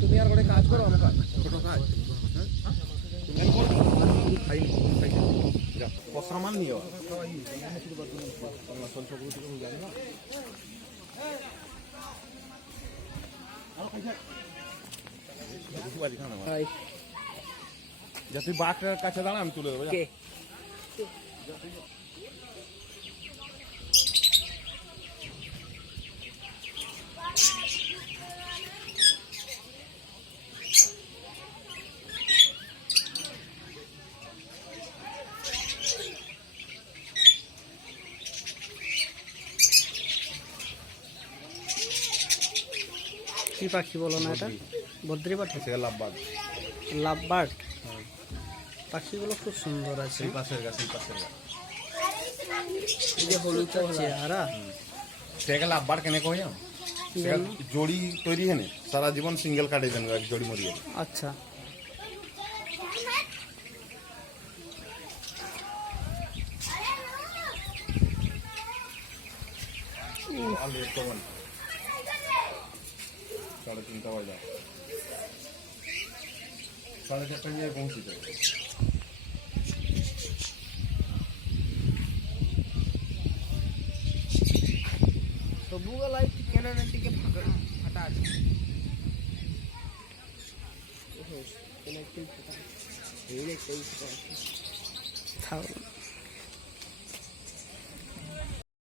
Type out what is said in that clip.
তুমি আর গোটে কাজ করো আমার ছোট কাজ পসরা মাল নিয়ে যা তুই বাঘটার কাছে দাঁড়া আমি তুলে দেবো কি পাখি বলো না এটা? বদ্রি পাখি, লাভবাদ। লাভবার্ড। পাখিগুলো খুব সুন্দর আছে। এই যে হলুদ চেহারা, সেটা লাভবাদ কেনে কই জোড়ি তৈরি হেনে সারা জীবন সিঙ্গেল কাটে দেন এক জোড়ি মরিয়ে। আচ্ছা, সাড়ে 3টা বাজে, 4:30 নিয়ে পৌঁছে যাবে। ସବୁଗୁলো কেন ଟିକେ ফাটা আছে। এই